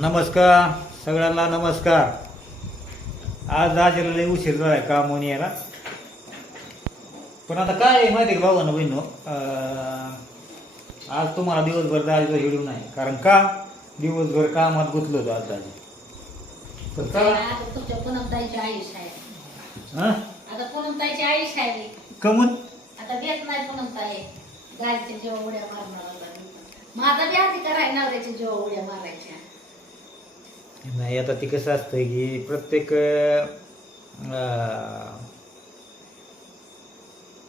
नमस्कार सगळ्यांना नमस्कार. आज आजीला लई उशीर झालाय कामून यायला. पण आता काय आहे माहिती आहे का भाऊ बहिणो आज तुम्हाला दिवसभर दाजीचा हिडू नाही. कारण का? दिवसभर कामात गुंतलो होतो आज दाजी. तर चला. आता तुमच्या पूनमताईची आयुष आहे आता पूनमताईची आयुष आहे कमून? आता देत नाही पूनमताई. जेव्हा उड्या मारणार माझा बी कराय नवऱ्याच्या जेव्हा उड्या मारायच्या. नाही आता ती कसं असतं की प्रत्येक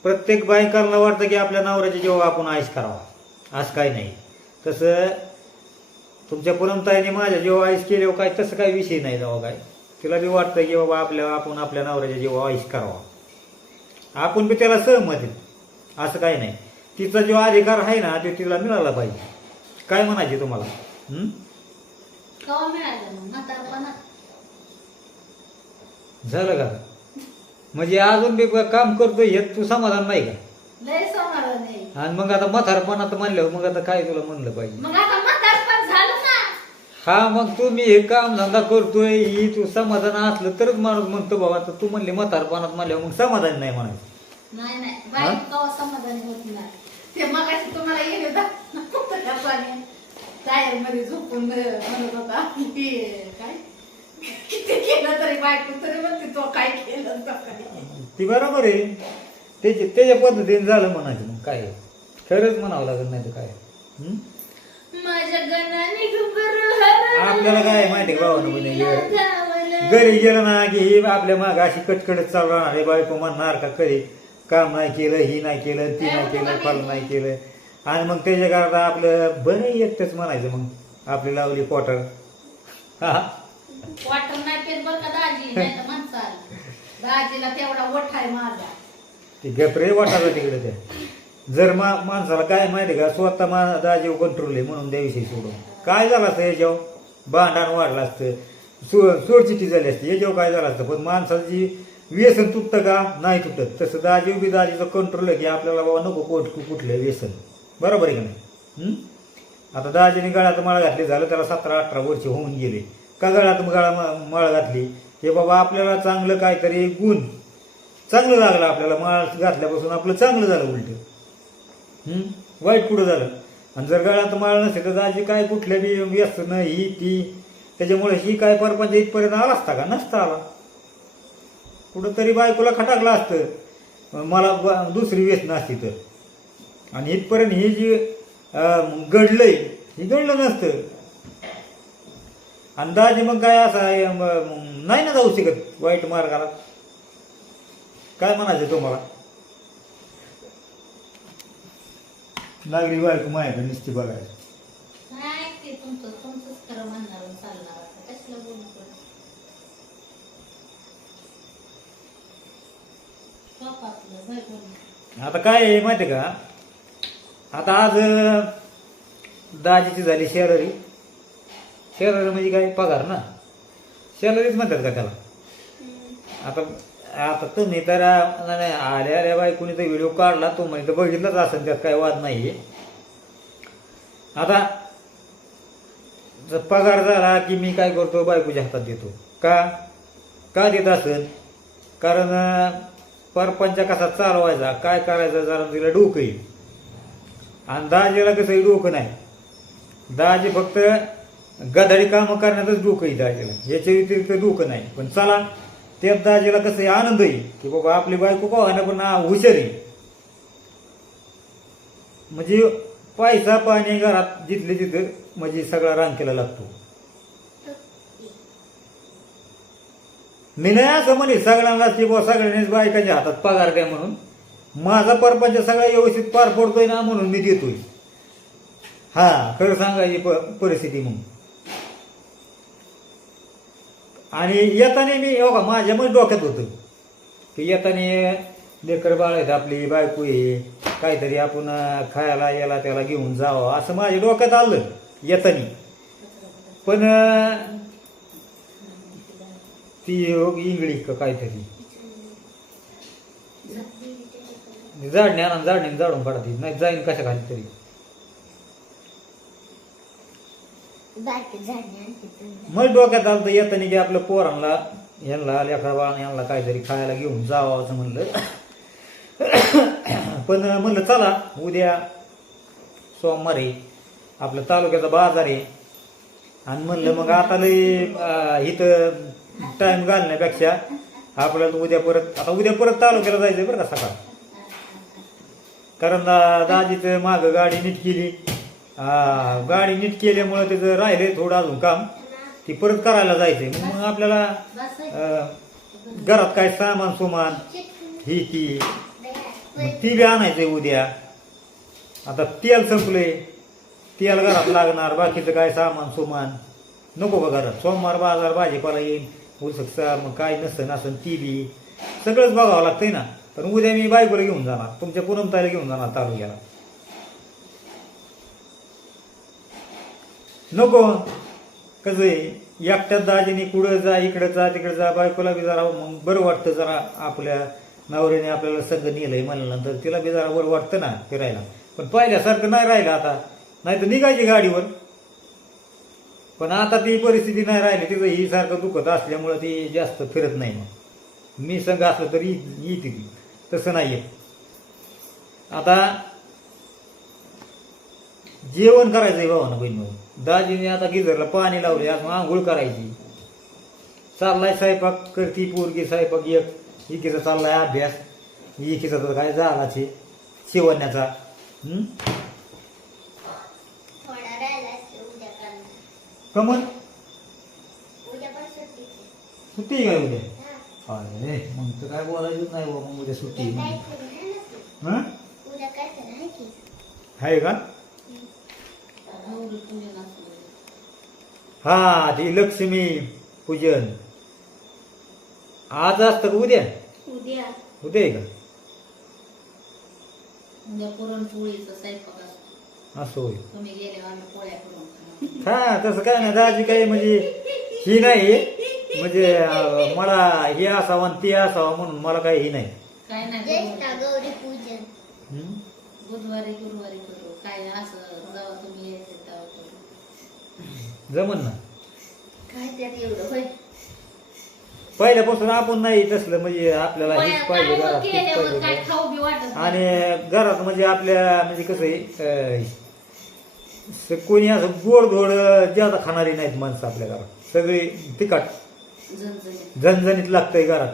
प्रत्येक बायकांना वाटतं की आपल्या नवऱ्याच्या जेव्हा आपण आईस करावा असं काही नाही. तसं तुमच्या पुरमताईने माझ्या जेव्हा आईस केल्यावर हो, काय तसं काही विषय नाही जेव्हा काय तिला बी वाटतं की बाबा आपल्या आपण आपल्या नवऱ्याच्या जेव्हा आईस करावा. आपण बी त्याला सहमत असं काही नाही. तिचा जो अधिकार आहे ना तो तिला मिळाला पाहिजे. काय म्हणायचे तुम्हाला? मिळालं म्हातारपणात. झालं का? म्हणजे अजून बी काम करतोय हे तू समाधान नाही का? लय समाधान आहे. आणि मग आता म्हातारपणात म्हणल्यावर मग आता काय तुला म्हणलं पाहिजे? मग आता म्हातारपण झालं ना? हा मग तू मी हे काम धंदा करतोय ही तू समाधान असलं तरच माणूस म्हणतो बाबा आता तू म्हणले म्हातारपणात म्हणल्यावर मग समाधान नाही म्हणायचं. नाही नाही. बाई कवा समाधान होत नाही? ते मग तुम्हाला येणे टायरमध्ये झोपून म्हणत होता की काय? किती केलं तरी बायको तरी म्हणते तो काय केलं तो काय? ती बरोबर आहे. त्याच्या त्याच्या पद्धतीने झालं म्हणायचं मग. काय? खरंच म्हणावं लागत नाही तर काय? हं? माझ्या गणाने घुबर आपल्याला काय माहिती का भावानं म्हणजे घरी गेलं ना की ही आपल्या माग अशी कटकडत चालू राहणार हे बायको म्हणणार का कधी काम नाही केलं ही नाही केलं ती नाही केलं फल नाही केलं. आणि मग त्याच्या करता आपलं बरं एकटंच म्हणायचं मग. आपली लावली क्वार्टर हा. वाटर नाही पेत बरं का दाजी नाही तर म्हणसाल. दाजीला तेवढा ओठ आहे माझा. ती गपरे वाटायला तिकडे त्या. जर मा माणसाला काय माहिती का स्वतः मा दाजीव कंट्रोल आहे म्हणून त्याविषयी सोडून. काय झालं असतं याच्यावर? भांडण वाढलं असतं. सो सोडचिटी झाली असती. याच्यावर काय झालं असतं? पण माणसाची व्यसन तुटतं का? नाही तुटत. तसं दाजीव बी दाजीचं कंट्रोल आहे की आपल्याला बाबा नको कोट कुठलं व्यसन. बरोबर आहे का नाही? आता दाजीने गळ्यात माळ घातली झालं त्याला सतरा अठरा वर्ष होऊन गेले. का गळ्यात गळा मा- माळ घातली? हे बाबा आपल्याला चांगलं काहीतरी गुण. चांगलं लागलं आपल्याला माळ घातल्यापासून आपलं चांगलं झालं उलट. वाईट कुठं झालं. आणि जर गळ्यात माळ नसेल तर दाजी काय कुठल्या बी न ही ती. त्याच्यामुळे ही काय परपंच इथपर्यंत आला असता का? नसता आला. कुठंतरी बायकोला खटाकला असतं. मला ब- दुसरी व्यसन असती तर. आणि इथपर्यंत ही जी घडलंय हे घडलं नसतं. अंदाजे मग काय असं नाही ना जाऊ शकत वाईट मार्गाला. काय म्हणायचं तुम्हाला? लागली बायको माझ्याकडे नुसती बघायला. आता काय आहे माहिती का? आता आज दाजीची झाली शेरारी शेरारी म्हणजे काय? पगार ना? शेरारीच म्हणतात का त्याला? आता आता तुम्ही तर अं, नाही, आल्या आल्या बायकोनी तर व्हिडिओ काढला तो म्हणजे तर बघितलाच असेल त्यात काय वाद नाही आता जर पगार झाला की मी काय करतो? बायकोच्या हातात देतो. का? का देत असेल? कारण परपंच कसा चालवायचा काय करायचं जरा तिला डोकं येईल. आणि दाजीला कसं डोकं नाही. दाजी फक्त गदारी कामं करण्यातच डोकं आहे दाजीला. याच्या व्यतिरिक्त डोकं नाही. पण चला त्यात दाजीला कसं आहे आनंद येईल की बाबा आपली बायको पाहणं पण हुशार आहे. म्हणजे पैसा पाणी घरात जिथले तिथं म्हणजे सगळा रांकेला लागतो. मी नाही असं म्हणे सगळ्यांना की बुवा सगळ्यांनीच बायकांच्या हातात पगार द्या म्हणून. माझा परपंच सगळा व्यवस्थित पार पडतोय ना म्हणून मी देतोय हा खरं सांगायची प- परिस्थिती मग. आणि येताना मी हो का माझ्या मग डोक्यात होतं की येताना लेकर बाळ आहेत आपली बायको आहे काहीतरी आपण खायला याला त्याला घेऊन जावं असं माझ्या डोक्यात आलं येताना. पण ती ती इंगळी का काहीतरी. जाडणे आणून जाडणे जाडून पडत नाही जाईन कशा खाली तरी. मग डोक्यात आलं तर येताना की आपलं पोरांना यांना लेकरा बाळांना यांना काहीतरी खायला घेऊन जावं असं म्हणलं. पण म्हणलं चला उद्या सोमवारी आपल्या तालुक्याचा बाजार आहे. आणि म्हणलं मग आता लय इथं टाइम घालण्यापेक्षा आपल्याला उद्या परत आता उद्या परत तालुक्याला जायचं बरं का सकाळ. कारण दा- दाजीचं मागं गाडी नीट केली. गाडी नीट केल्यामुळं त्याचं राहिले थोडं अजून काम. ती परत करायला जायचं मग मग आपल्याला घरात काय सामान सुमान ही ती. मग ती बी आणायचंय उद्या. आता तेल संपले तेल घरात लागणार. बाकीचं काय सामान सुमान. नको का घरात. सोमवार बाजार भाजीपाला येईल उलसक मग काय नसतं असन ती बी. सगळंच बघावं लागतंय ना. पण उद्या मी बायकोला घेऊन जाणार. तुमच्या पुरमताईला घेऊन जाणार तालुक्याला. नको. कसं आहे? एकट्यात दाजीने कुठं जा इकडं जा तिकडं जा बायकोला बी जरा मग बरं वाटतं जरा आपल्या नवऱ्याने आपल्याला संघ नेलंय म्हणल्यानंतर तिला बी जरा बरं वाटतं ना फिरायला. पण पाहिल्यासारखं नाही राहिलं आता. नाही तर निघायची गाडीवर. पण आता ती परिस्थिती नाही राहिली. तिचं ही सारखं दुखत असल्यामुळं ती जास्त फिरत नाही मग. मी संघ असलं तरी येते ती. तसं नाही येत आता जेवण करायचंय भावानं बहिणी दाजीने आता गिझरला पाणी लावले आज मग आंघोळ करायची. चाललाय स्वयंपाक करती पोरगी स्वयंपाक एक. इकीचा चाललाय अभ्यास. इकीचा तर काय झालाच आहे शिवण्याचा. कमल सुट्टी आहे काय उद्या. अरे मग तर काय बोलायचं नाही बाबा उद्या सुट्टी. हं? आहे की हा ती लक्ष्मी पूजन आज असतं का उद्या उद्या उद्या आहे का पुरणपोळीचा स्वयंपाक असतो होय तुम्ही पोळ्या करून. हा तसं काय नाही दाजी काही म्हणजे ही नाही म्हणजे अं, मला हे असावं आणि ते असावं म्हणून मला काही ही नाही. काय नाही. ज्येष्ठा गौरी पूजन? बुधवारी गुरुवारी करू. काय असं जेव्हा तुम्ही यायचे तेव्हा करू. जमन ना? काय त्यात एवढं होय? पहिल्यापासून आपण नाही तसलं म्हणजे आपल्याला हीच पाहिजे काय घरात हीच केल्यावर पाहिजे काय घरात. खाऊ बी वाटत नाही. आणि घरात म्हणजे आपल्या म्हणजे कसं आहे अं, स- कोणी असं गोड धोड ज्यादा खाणारी नाहीत माणसं आपल्या घरात. सगळी तिखट. झणझणीत. लागतंय घरात.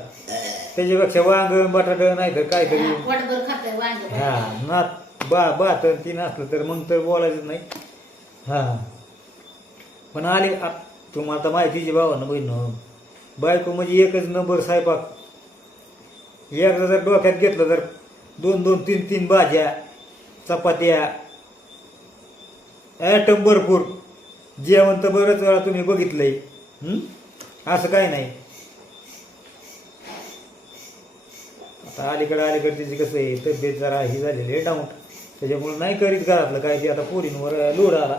त्याच्यापेक्षा वांग बटाट नाही तर हा, खाते वांगे हा नात बा बात ती नसलं तर मग तर बोलायचंच नाही. हा. पण आले तुम्हाला तर माहितीची भावानं बहीण. बायको म्हणजे एकच नंबर स्वयंपाक एकदा जर डोक्यात घेतलं तर दोन दोन तीन तीन भाज्या चपात्या ॲटम भरपूर. जेवण तर बरंच वेळा तुम्ही बघितलंय. हं? असं काय नाही. आता अलीकडे अलीकडे तिची कसं आहे तब्येत जरा ही झालेली आहे डाऊन त्याच्यामुळे नाही करीत घरातलं काय ते. आता पोरींवर लोड आला.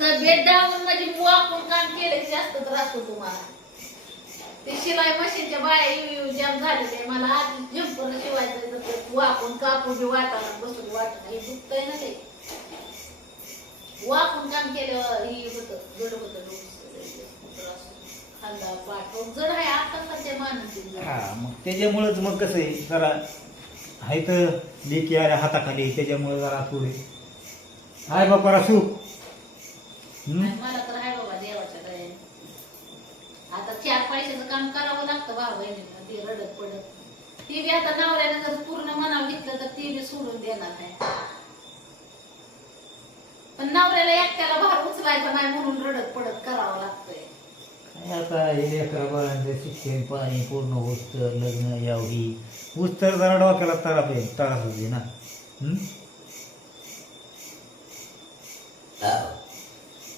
तब्येत डाऊन म्हणजे वाकून काम केलं जास्त त्रास होतो मला. ते शिवाय मशीनच्या बाया येऊ जॅम जाम झालेले. मला आधी जंपर शिवायचं वाकून कापून बी वाटायला बसून वाटत हे दुखतंय ना ते. वाकून काम केलं हे होतं गड होतं त्रास. हा मग त्याच्यामुळेच मग कसं आहे जरा आहे तर लेकी आल्या हाताखाली त्याच्यामुळे जरा थोडी हाय हं? आणि मला तर आहे बाबा देवाच्या दयाने. आता चार पैशाचं काम करावं लागतं भाऊ बहिणींना ते रडत पडत. ती बी आता नवऱ्यानं जर पूर्ण मनावर घेतलं तर ती बी सोडून देणार नाही. पण नवऱ्याला एकट्याला भार उचलायचा नाही म्हणून रडत पडत करावं लागतंय. आता हे बाळांचं शिक्षण पाणी पूर्ण उस्तर लग्न यावी उस्तर जरा डोक्याला त्रास आहे त्रास होते ना.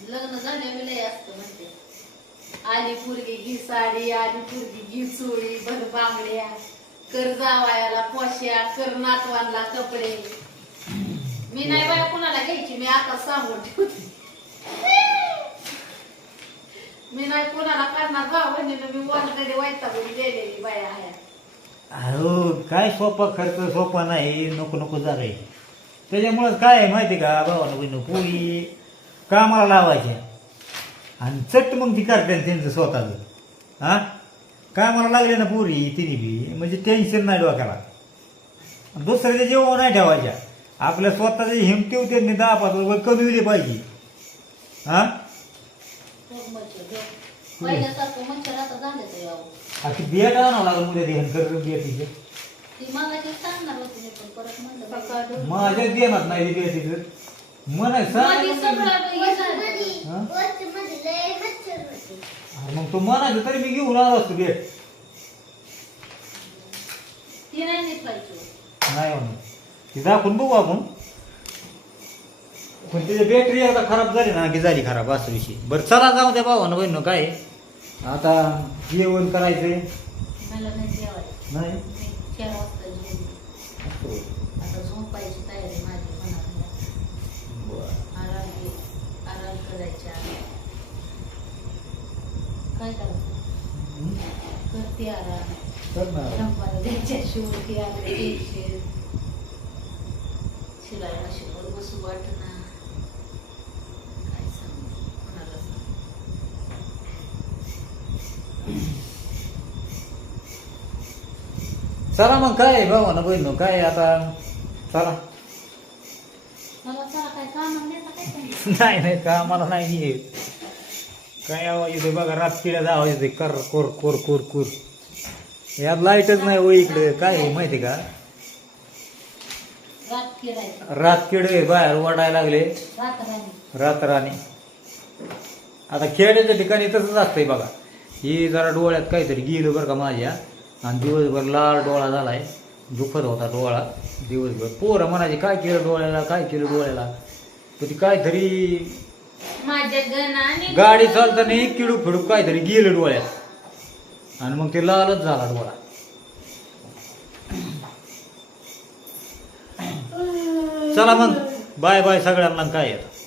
लग्न झाले लय असतं म्हणते. आली पुरगी घी साडी आली पुरगी घी चोळी भर बांगड्या. कर जावायाला पोश्या कर नातवांना कपडे. मी नाही बाया कुणाला घ्यायची मी आता सांगून ठेवते. मी नाही करणार मी वैतागून गेलेली बाया आहे अहो काय सोपा खर्च सोपा नाही नको नको झालं आहे त्याच्यामुळं काय आहे माहिती का भावानं बहिण पोळी कामाला लावायच्या आणि चट मग ती करते त्यांचं स्वतःचं. हा? कामाला लागले ना पोरी तिने बी. म्हणजे टेन्शन नाही डोक्याला. दुसऱ्याच्या जेवण नाही ठेवायच्या आपल्या स्वतःचे हिमती होते दहा पाच रुपये कमी दिले पाहिजे. हा? मच्छर ग. पहिल्यासारखं मच्छर आता झालं तर यावं आता बियाट आणावं लागेल उद्या ध्यान कर बियाटीचं ती मगाशी सांगणार होती मी पण परत म्हणलं माझ्या देणार नाही ते बियाटीचं म्हणाय सांग सगळं हे झालं. हा? अरे मग तो म्हणायचं तरी मी घेऊन आलो असतो बेट ती नाही निघायची नाही म्हणून. ती दाखवून बघू आपण. पण त्याची बॅटरी आता खराब झाली ना की झाली खराब असं विषय. बरं चला जाऊ द्या भावानं बहिण काय. आता जेवण करायचंय. मला नाही जेवायचं. नाही? मी चार वाजता जेवली आता झोपायची तयारी माझी मनात बरं. आराम घे आराम करायचा काय करायचं? हं? करते आराम. कर ना. संपाला द्यायच्या आले शिलाई मशीनवर बसू वाटना काय सांगू कोणाला सांगू चला मग काय भावानं बहिण काय आता? चला. नाही नाही का मला नाही येत काय आवाज येतो बघा रातकिड्याचा आवाज येतोय कर कोर कोर कोर कोर. यात लाईटच नाही हो इकडे. काय आहे माहिती का? रातकिडे बाहेर ओढायला लागले. रात राणी. रातराणी आता खेड्याच्या ठिकाणी तसंच असतंय बघा. ही जरा डोळ्यात काहीतरी गेलं बरं का माझ्या. आणि दिवसभर लाल डोळा झालाय. दुखत होता डोळा दिवसभर. पोरं म्हणायचे काय केलं डोळ्याला? काय केलं डोळ्याला? तर ती काहीतरी माझ्या गणाने गाडी चालताना एक किडू फिडूक काहीतरी गेलं डोळ्यात. आणि मग ते लालच झाला डोळा. चला मग. बाय बाय सगळ्यांना. काय येतं